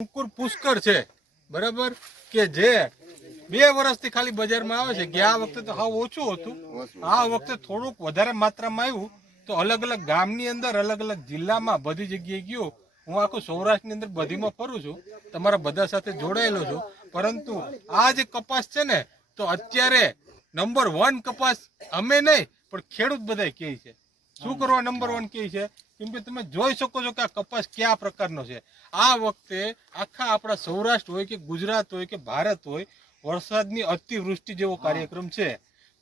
અંકુર પુષ્કર છે. બરાબર? કે જે બે વર્ષથી ખાલી બજારમાં આવે છે. ગયા વખતે તો હાવ ઓછું હતું. આ વખતે થોડુંક વધારે માત્રામાં આવ્યું. તો અલગ અલગ ગામની અંદર, અલગ અલગ જિલ્લામાં બધી જગ્યાએ ગયો. હું આખું સૌરાષ્ટ્રની અંદર બધીમાં ફરું છું. તમારા બધા સાથે જોડાયેલો છું. પરંતુ આ જે કપાસ છે ને, તો અત્યારે નંબર વન કપાસ અમે નહીં, પણ ખેડૂત બધા કહે છે. શું કરવા નંબર વન કે છે? કેમ કે તમે જોઈ શકો છો કે આ કપાસ કયા પ્રકારનો છે. આ વખતે આખા આપણા સૌરાષ્ટ્ર હોય કે ગુજરાત હોય કે ભારત હોય વરસાદની અતિવૃષ્ટિ જેવો કાર્યક્રમ છે.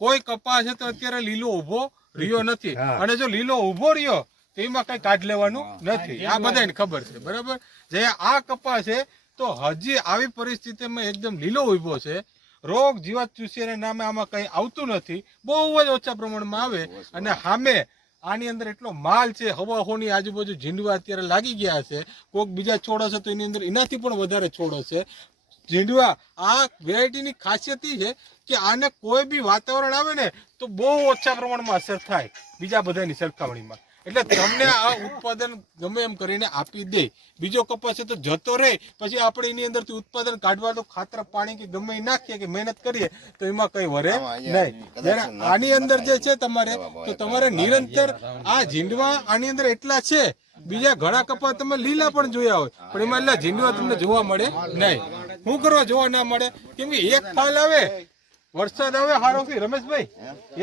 કોઈ કપાસ છે તો અત્યારે લીલો ઊભો રહ્યો નથી. અને જો લીલો ઊભો રહ્યો તો એમાં કઈ કાઢ લેવાનું નથી. આ બધાને ખબર છે. બરાબર? જે આ કપાસ છે તો હજી આવી પરિસ્થિતિમાં એકદમ લીલો ઊભો છે. રોગ જીવાત ચૂસિયાના નામે આમાં કઈ આવતું નથી. બહુ જ ઓછા પ્રમાણમાં આવે. અને સામે આની અંદર એટલો માલ છે હવા હોની આજુબાજુ ઝીંડવા અત્યારે લાગી ગયા છે. કોઈક બીજા છોડ હશે તો એની અંદર એનાથી પણ વધારે છોડ હશે. ઝીંડવા, આ વેરાયટીની ખાસિયત એ છે કે આને કોઈ બી વાતાવરણ આવે ને તો બહુ ઓછા પ્રમાણમાં અસર થાય બીજા બધાની સરખામણીમાં. એટલે તમને આ ઉત્પાદન ગમે એમ કરીને આપી દે. બીજો કપાસ છે તો જતો રહે. પછી આપણે એની અંદરથી ઉત્પાદન કાઢવા તો ખાતર પાણી કે ગમે નાખીએ કે મહેનત કરીએ તો એમાં કઈ વરે નહીં. આની અંદર જે છે તમારે તો તમારે નિરંતર આ ઝીંડવા આની અંદર એટલા છે. બીજા ઘણા કપા તમે લીલા પણ જોયા હોય પણ એમાં એટલા ઝીંડવા તમને જોવા મળે નહીં. શું કરવા જોવા ના મળે? કેમ કે એક ફાલ આવે વરસાદ આવે હારોથી રમેશભાઈ.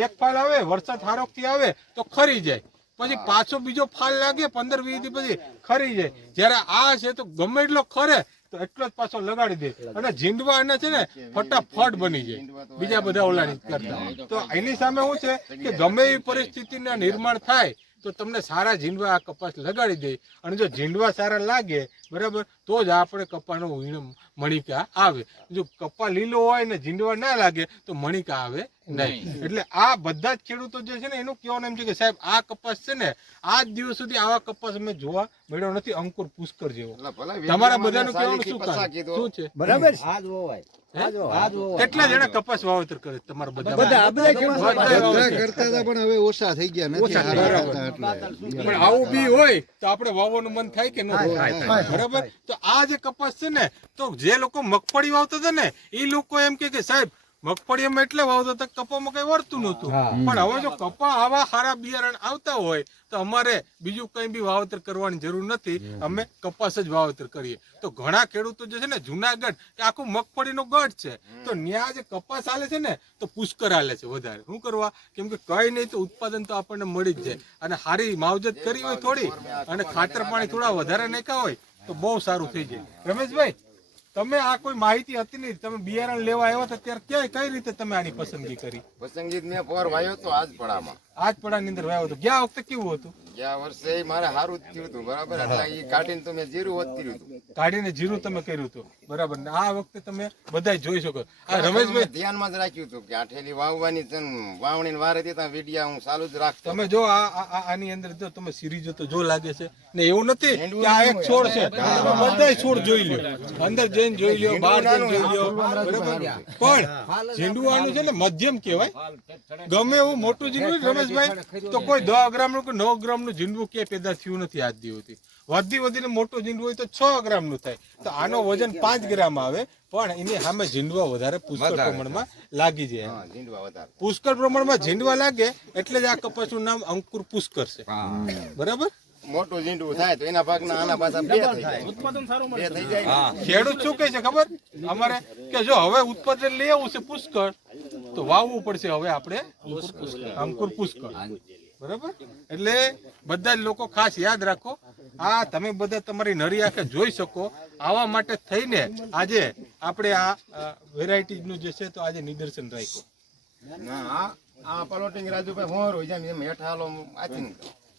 એક ફાલ આવે વરસાદ હારોથી આવે તો ખરી જાય. પછી પાછો બીજો ફાલ લાગે, પંદર, વીસ દી પછી ખરી જાય. જ્યારે આ છે તો ગમે એટલો ખરે, તો એટલો જ પાછો લગાડી દે. અને ઝીંડવા એના છે ને, ફટાફટ બની જાય. બીજા બધા ઓલા કરતા તો એની સામે શું છે કે ગમે એવી પરિસ્થિતિના નિર્માણ થાય, તો તમને સારા ઝીંડવા આ કપાસ લગાડી દે. અને જો ઝીંડવા સારા લાગે, બરાબર, તો જ આપણે કપાનો મણિકા આવે. જો કપા લીલો હોય ને ઝીંડવા ના લાગે, તો મણિકા આવે નહીં. એટલે આ બધા જ ખેડૂતો જે છે ને એનું કહેવાનું એમ છે કે સાહેબ આ કપાસ છે ને આજ દિવસ સુધી આવા કપાસ અમે જોવા મળ્યો નથી અંકુર પુષ્કર જેવો. તમારા બધાનું કહેવાનું શું શું છે? બરાબર? આજ વવાય. કેટલા જણા કપાસ વાવેતર કરે તમારા બધા? બધા બધા. કરતા હતા પણ હવે ઓછા થઈ ગયા નથી પણ આવું બી હોય તો આપણે વાવવાનું મન થાય કે ન થાય? બરાબર? તો આ જે કપાસ છે ને તો જે લોકો મગફળી વાવતા હતા ને એ લોકો એમ કે કે સાહેબ મગફળી અમે એટલે વાવતો કે કપામાં કઈ વળતું નતું પણ હવે જો કપા આવા સારા બિયારણ આવતા હોય તો અમારે બીજું કઈ બી વાવેતર કરવાની જરૂર નથી. અમે કપાસ જ વાવેતર કરીએ. તો ઘણા ખેડૂતો જે છે ને જુનાગઢ એ આખું મગફળીનો ગઢ છે. તો ન્યા જે કપાસ આલે છે ને તો પુષ્કર આલે છે વધારે. શું કરવા? કેમ કે કઈ નહીં તો ઉત્પાદન તો આપણને મળી જ જાય. અને સારી માવજત કરી હોય થોડી અને ખાતર પાણી થોડા વધારે નાખ્યા હોય તો બહુ સારું થઈ જાય. રમેશભાઈ? તમે આ કોઈ માહિતી હતી નહીં. તમે બિયારણ લેવા આવ્યા હતા ત્યારે ક્યાંય કઈ રીતે તમે આની પસંદગી કરી? પસંદગી મેં પોર વાયો તો આજ પડામાં. આજ પડાની અંદર વાયો હતો. ગયા વખતે કેવું હતું? ગયા વર્ષે મારે સારું જ થયું હતું બરાબર? એટલે એ કાઢીને તમે જીરું વધતી કર્યું હતું. કાઢીને જીરું તમે કર્યું હતું. બરાબર. ને આ વખતે તમે બધા જોઈ શકો. આ રમેશભાઈ ધ્યાનમાં જ રાખ્યું હતું કે આઠેલી વાવવાની છે વાવણી વારે હતી ત્યાં વિડિયા હું ચાલુ જ રાખતો. તમે જો આ આની અંદર જો તમે સિરીજો તો જો લાગે છે. ને એવું નથી કે આ એક છોડ છે. બધા છોડ જોઈ લ્યો. અંદર જઈને જોઈ લ્યો બહાર જઈને જોઈ લ્યો. બરાબર પણ ઝીંડુઆનું છે ને મધ્યમ કહેવાય. ગમે એવું મોટું ઝીંડું હોય રમેશભાઈ તો કોઈ દસ ગ્રામનું કે નવ ગ્રામનું ઝીંડવું કે પેદા થયું નથી આજ દિવસથી. વધી વધીને મોટું ઝીંડવું હોય તો છ ગ્રામનું થાય. તો આનો વજન પાંચ ગ્રામ આવે પણ એની સામે ઝીંડવા વધારે પુષ્કળ પ્રમાણમાં લાગી જાય. હા ઝીંડવા વધારે. પુષ્કળ પ્રમાણમાં ઝીંડવા લાગે એટલે જ આ કપાસનું નામ અંકુર પુષ્કર છે. બરાબર? મોટું ઝીંડવું થાય તો એના પાકના આના પાછા બે થઈ જાય. બે થઈ જાય. હા ખેડૂત શું કહે છે ખબર? અમારે કે જો હવે ઉત્પાદન લેવું છે પુષ્કળ તો વાવવું પડશે હવે આપણે અંકુર પુષ્કળ. બરાબર? એટલે બધા જ લોકો ખાસ યાદ રાખો આ તમે બધા તમારી નરી આંખે જોઈ શકો આવા માટે થઈને આજે આપણે આ વેરાયટીનું જે છે તો આજે નિદર્શન રાખ્યું. ના આ પલોટિંગ રાજુભાઈ હોર હોય જેમ એમ હેઠા આથી